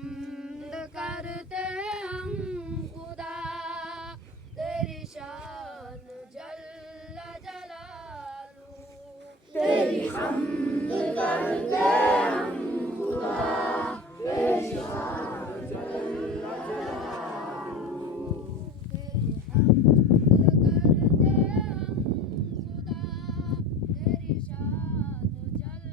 हम्द करते हम खुदा, तेरी शान जल्ल जलालू। तेरी हम्द करते हम खुदा, तेरी शान जल्ल जलालू। तेरी हम्द करते हम खुदा, तेरी शान जल्ल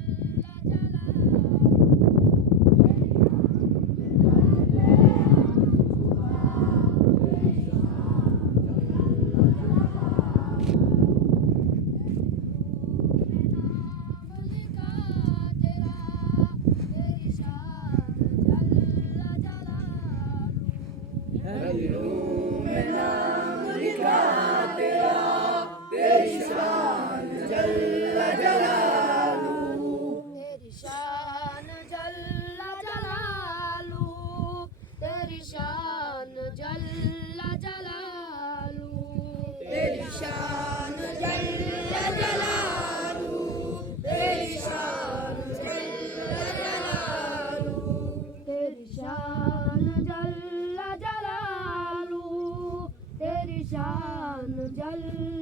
दिलों में नाम लिखा तेरा, तेरी शान जल्ल जलालू। तेरी शान जल्ल जलालू, तेरी शान जल्ल जलालू। तेरी शान जल्ल जलालू, तेरी शान जल्ल जलालू। तेरी शान जल्ल जलालू, तेरी शान जल्ल